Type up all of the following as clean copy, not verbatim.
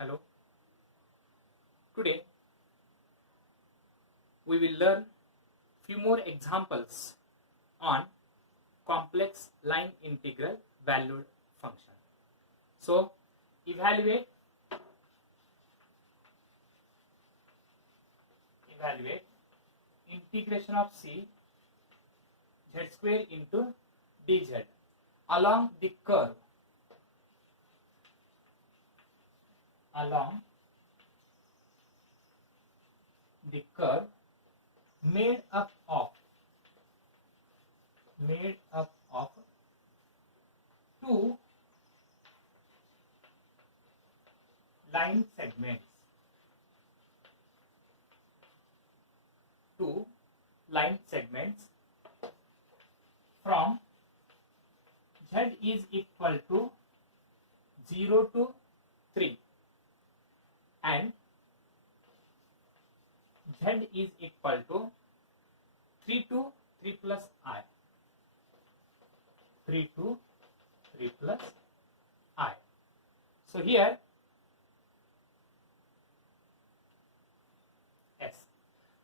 Hello. Today we will learn few more examples on complex line integral valued function. So evaluate integration of c z square into dz along the curve made up of two line segments from z is equal to 0 to 3 and z is equal to 3 to 3 plus I. 3 to 3 plus I. So here S.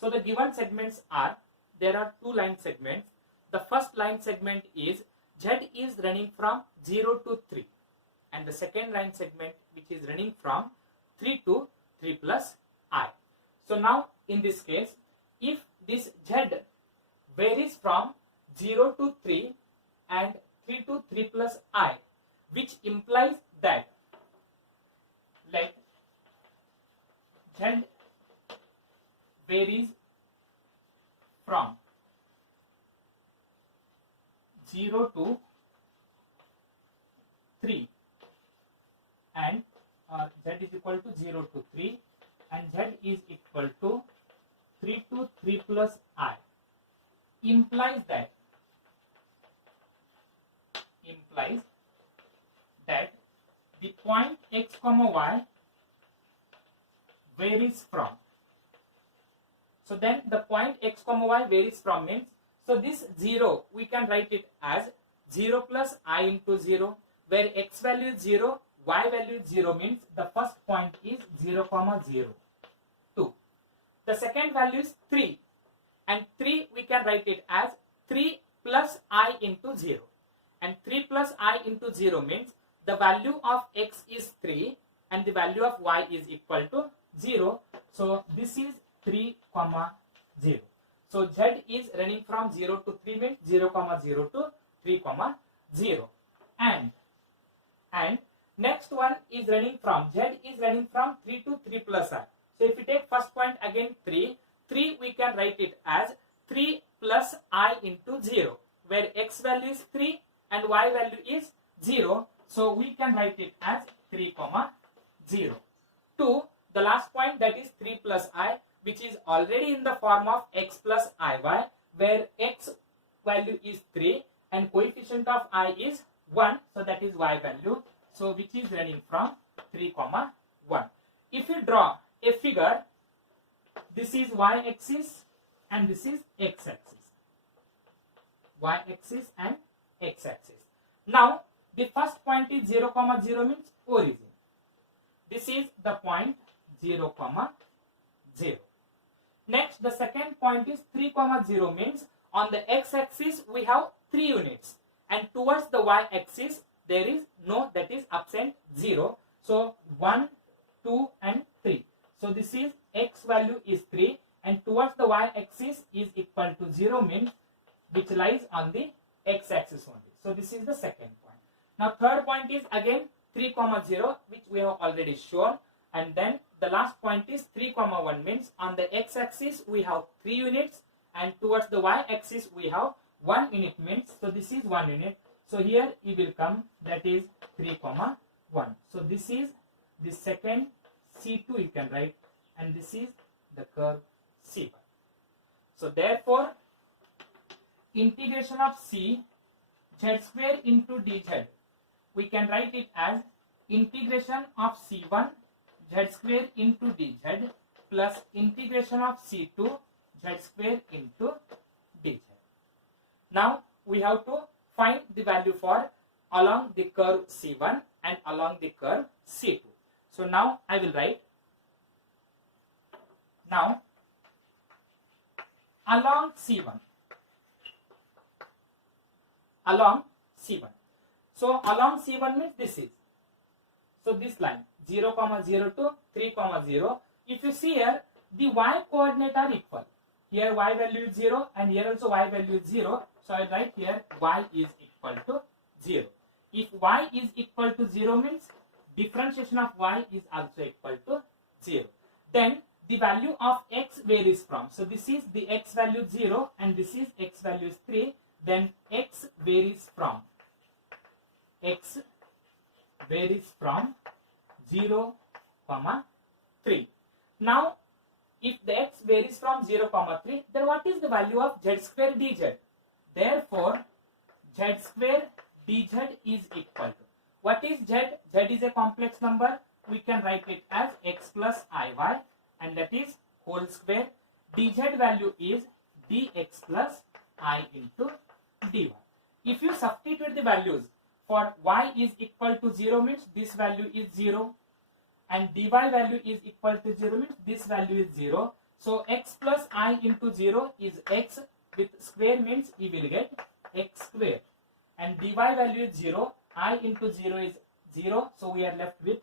So the given segments are, there are two line segments. The first line segment is Z is running from 0 to 3 and the second line segment which is running from 3 to 3 plus I. So now in this case, if this Z varies from 0 to 3 and 3 to 3 plus I, which implies that let Z varies from 0 to 3 and Z is equal to 0 to 3 and Z is equal to 3 to 3 plus I, implies that the point x comma y varies from. So then the point x comma y varies from means, so this 0 we can write it as 0 plus I into 0, where x value is 0, y value is 0 means the first point is 0 comma 0, 2. The second value is 3 and 3 we can write it as 3 plus I into 0, and 3 plus I into 0 means the value of x is 3 and the value of y is equal to 0. So this is 3 comma 0. So Z is running from 0 to 3 means 0 comma 0 to 3 comma 0. And next one is running from, Z is running from 3 to 3 plus I. So if we take first point again 3 we can write it as 3 plus I into 0, where x value is 3 and y value is 0. So we can write it as 3 comma 0. 2, the last point, that is 3 plus I, which is already in the form of x plus iy, where x value is 3 and coefficient of I is 1, so that is y value, so which is running from 3 comma 1. If you draw a figure, this is y axis and this is x axis, y axis and x axis. Now the first point is 0 comma 0 means origin. This is the point 0 comma 0. Next, the second point is 3 comma 0 means on the x axis we have 3 units and towards the y axis there is no, that is absent 0. So 1, 2 and 3. So this is x value is 3 and towards the y axis is equal to 0 means which lies on the x axis only. So this is the second point. Now third point is again 3 comma 0, which we have already shown, and then the last point is 3 comma 1 means on the x axis we have 3 units and towards the y axis we have 1 unit means, so this is 1 unit. So here it will come, that is 3 comma 1. So this is the second C2 you can write, and this is the curve C1. So therefore integration of c z square into dz, we can write it as integration of c1 z square into dz plus integration of c2 z square into dz. Now we have to find the value for along the curve C1 and along the curve C2. So now I will write, now along C1, along C1. So along C1 means this is, so this line 0, 0 to 3, 0. If you see here, the y coordinate are equal. Here y value is 0 and here also y value is 0. So I write here y is equal to 0. If y is equal to 0 means differentiation of y is also equal to 0. Then the value of x varies from, so this is the x value 0 and this is x value is 3. Then x varies from 0, 3. Now if the x varies from 0, 3, then what is the value of z square dz? Therefore z square dz is equal to, what is z? Z is a complex number. We can write it as x plus iy, and that is whole square. Dz value is dx plus I into dy. If you substitute the values, for y is equal to 0 means this value is 0, and dy value is equal to 0 means this value is 0. So x plus I into 0 is x, with square means you will get x square, and dy value is 0, I into 0 is 0, so we are left with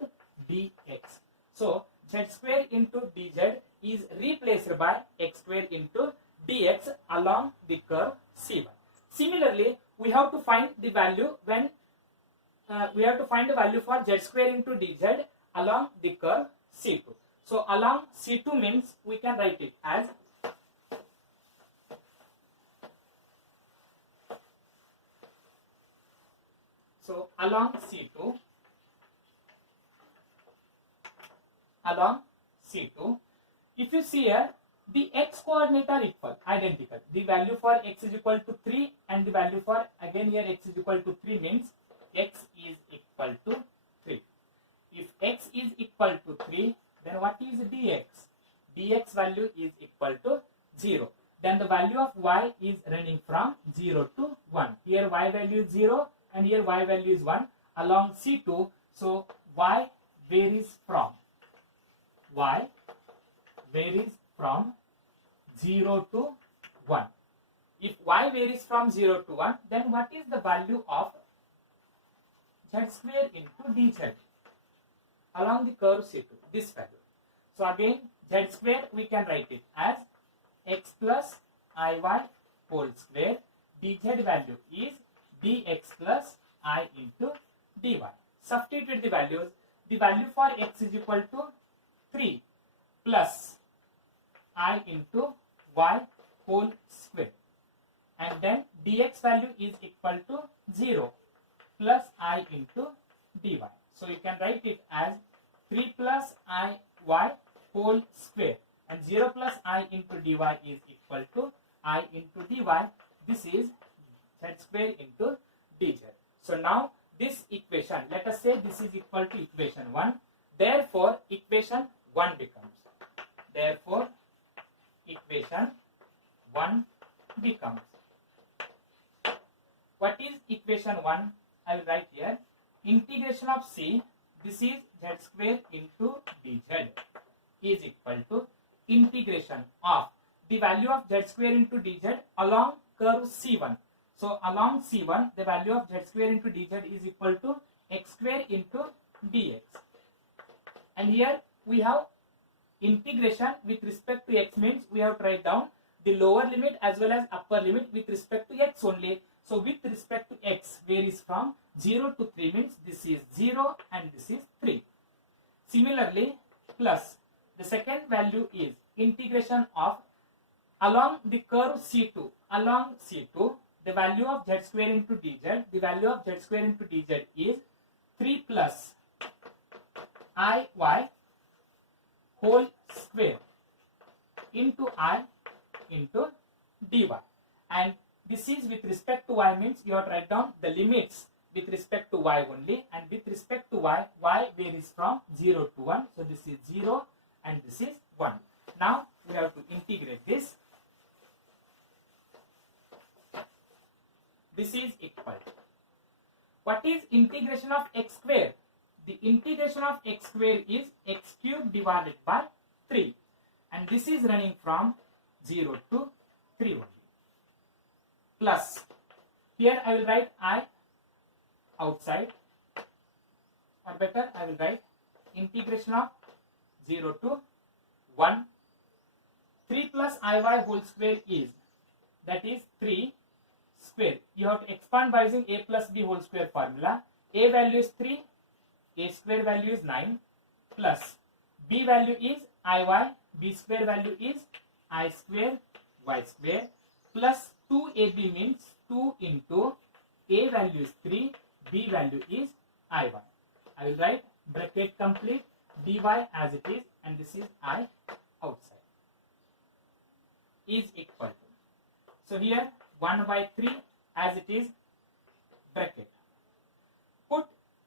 dx. So z square into dz is replaced by x square into dx along the curve C1. Similarly, we have to find the value when for z square into dz along the curve C2. So along C2 means we can write it as, so along C2, if you see here, the x coordinate are equal, identical. The value for x is equal to 3 and the value for, again here x is equal to 3 means x is equal to 3. If x is equal to 3, then what is dx? Dx value is equal to 0. Then the value of y is running from 0 to 1. Here y value is 0 and here y value is 1 along C2. So y varies from 0 to 1. If y varies from 0 to 1, then what is the value of z square into dz along the curve C2? This value. So again, z square we can write it as x plus iy whole square. Dz value is dx plus I into dy. Substitute the values. The value for x is equal to 3 plus I into y whole square, and then dx value is equal to 0 plus I into dy. So you can write it as 3 plus I y whole square, and 0 plus I into dy is equal to I into dy. This is z square into dz. So now this equation, let us say this is equal to equation 1. Therefore equation 1 becomes, what is equation 1? I will write here, integration of c, this is z square into dz is equal to integration of the value of z square into dz along curve C1. So along C1, the value of z square into dz is equal to x square into dx. And here we have integration with respect to x means we have to write down the lower limit as well as upper limit with respect to x only. So with respect to x varies from 0 to 3 means this is 0 and this is 3. Similarly, plus the second value is integration of along the curve C2. Along C2, the value of z square into dz, the value of z square into dz is 3 plus iy whole square into I into dy. And this is with respect to y means you have to write down the limits with respect to y only, and with respect to y varies from 0 to 1. So this is 0 and this is 1. Now we have to integrate this. This is equal to, what is integration of x square? the integration of x square is x cube divided by 3, and this is running from 0 to 3 only. Plus, here I will write I outside, or better I will write integration of 0 to 1. 3 plus iy whole square is, that is 3 square. You have to expand by using a plus b whole square formula. A value is 3, a square value is 9, plus b value is iy, b square value is I square, y square, plus 2ab means 2 into a value is 3, b value is iy. I will write bracket complete dy as it is, and this is I outside, is equal to. So here 1 by 3 as it is, bracket. Put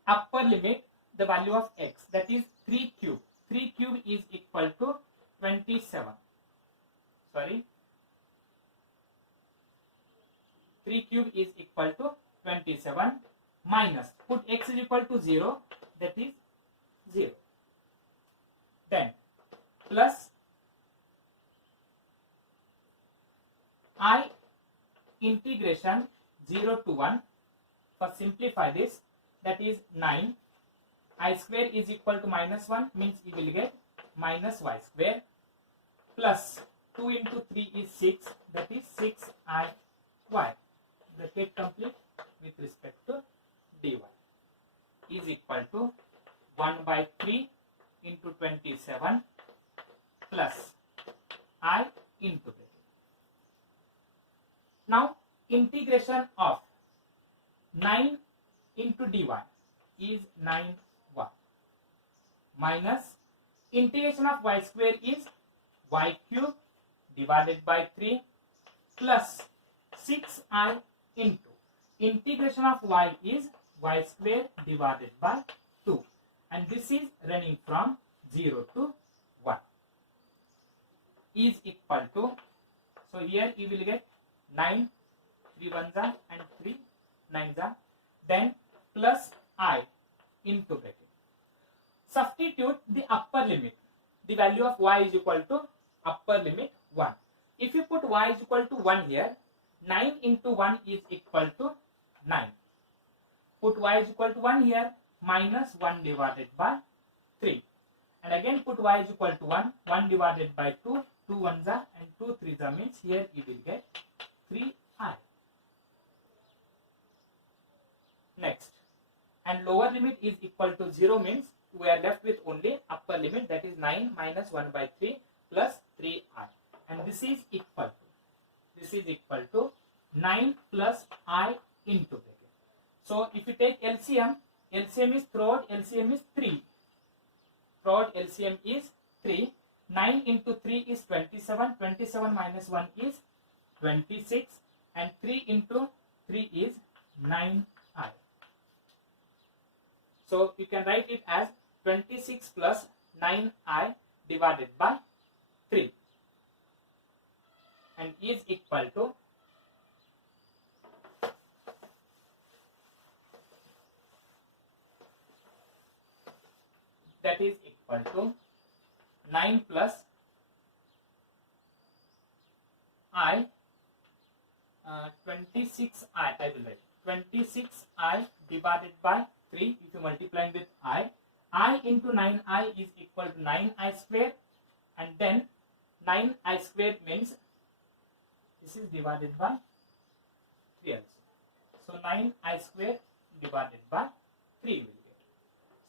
upper limit the value of x, that is 3 cube. 3 cube is equal to 27. Sorry. 3 cube is equal to 27, minus, put x is equal to 0, that is 0. Then plus I integration 0 to 1. For simplify this, that is 9. I square is equal to minus 1, means you will get minus y square, plus 2 into 3 is 6, that is 6iy. Bracket complete with respect to dy is equal to 1 by 3 into 27 plus I into bracket. Now integration of 9 into dy is 9y, minus integration of y square is y cube divided by 3, plus 6i into integration of y is y square divided by 2, and this is running from 0 to 1, is equal to. So here you will get 9, 3 ones are and 3 nines are, then plus I into bracket. Substitute the upper limit. The value of y is equal to upper limit 1. If you put y is equal to 1 here, 9 into 1 is equal to 9. Put y is equal to 1 here, minus 1 divided by 3. And again put y is equal to 1, 1 divided by 2, 2 ones are and 2 threes are, means here you will get 3i. Next, and lower limit is equal to 0, means we are left with only upper limit, that is 9 minus 1 by 3 plus 3i, and this is equal to 9 plus I into bracket. So if you take LCM, LCM is throughout LCM is 3. Throughout LCM is 3. 9 into 3 is 27. 27 minus 1 is 26, and 3 into 3 is 9i. So you can write it as 26 plus 9i divided by 3, and is equal to that is equal to 9 plus I 26i, I will write 26i divided by 3. If you multiply with I into 9i is equal to 9i square, and then 9i square means this is divided by 3 also. So 9i square divided by 3 will get.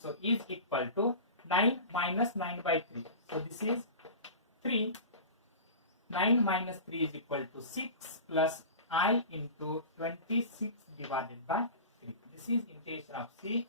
So is equal to 9 minus 9 by 3. So this is 3. 9 minus 3 is equal to 6 plus I into 26 divided by 3. This is integration of C